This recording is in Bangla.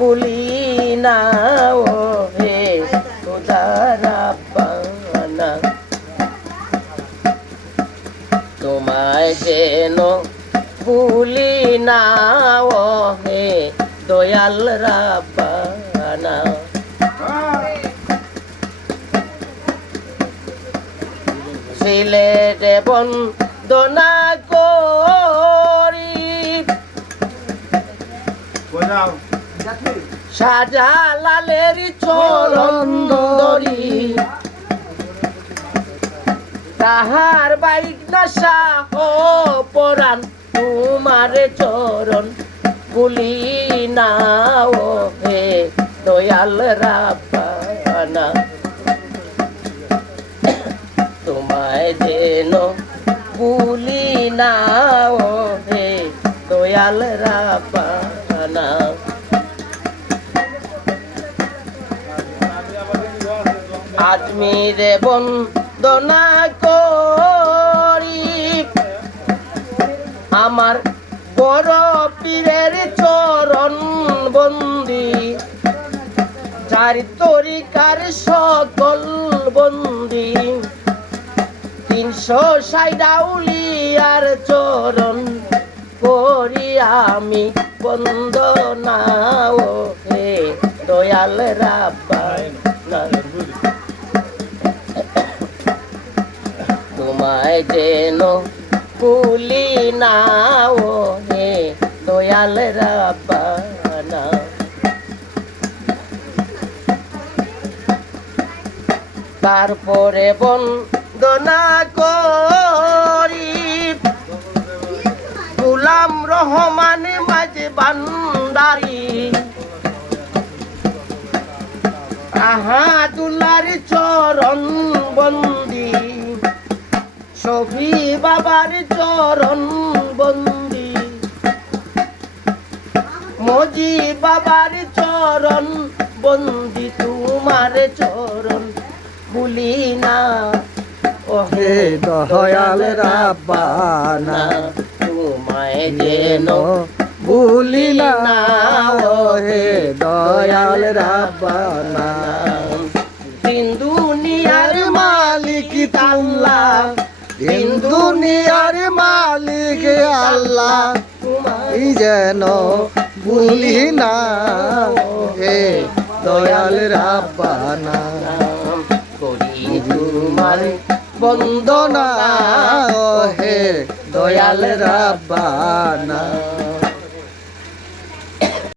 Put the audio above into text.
ভুলি না ও হে খোদা রাব্বানা তোমায় যেন ভুলি না ও হে দয়াল রাব্বানা সিলেটে বন্দনা করি শাহজালালের চরণ ধরি তাহার বাইক না শাহ পরাণ তোমার চরণ ভুলি না ও হে দয়াল রাব্বানা তোমায় যেন ভুলি না ও হে দয়াল রাব্বানা আজমিরে বন্দনা করি আমার বড় পীরের চরণ বন্দি চার তরিকার সকল বন্দি 360 আউলিয়ার চরণ করি আমি বন্দনা ও হে দয়াল রাব্বানা তোমায় যেন ভুলি না ও হে দয়াল রাব্বানা তারপরে বন্দনা করি গোলাম রহমান মাঝে ভান্ডারি আহাদুল্লার চরণ বন্দি শফি বাবার চরণ বন্দি মজি বাবার চরণ বন্দি তোমার চরণ ভুলি না ও হে দয়াল রাব্বানা তোমায় যেন ভুলি না ও হে দয়াল রাব্বানা তিন দুনিয়ার মালিক আল্লাহ তিন দুনিয়ার মালিক আল্লাহ তুমি যেন ভুলি না হে দয়াল রাব্বানা করি তোমার বন্দনা ও হে দয়াল রাব্বানা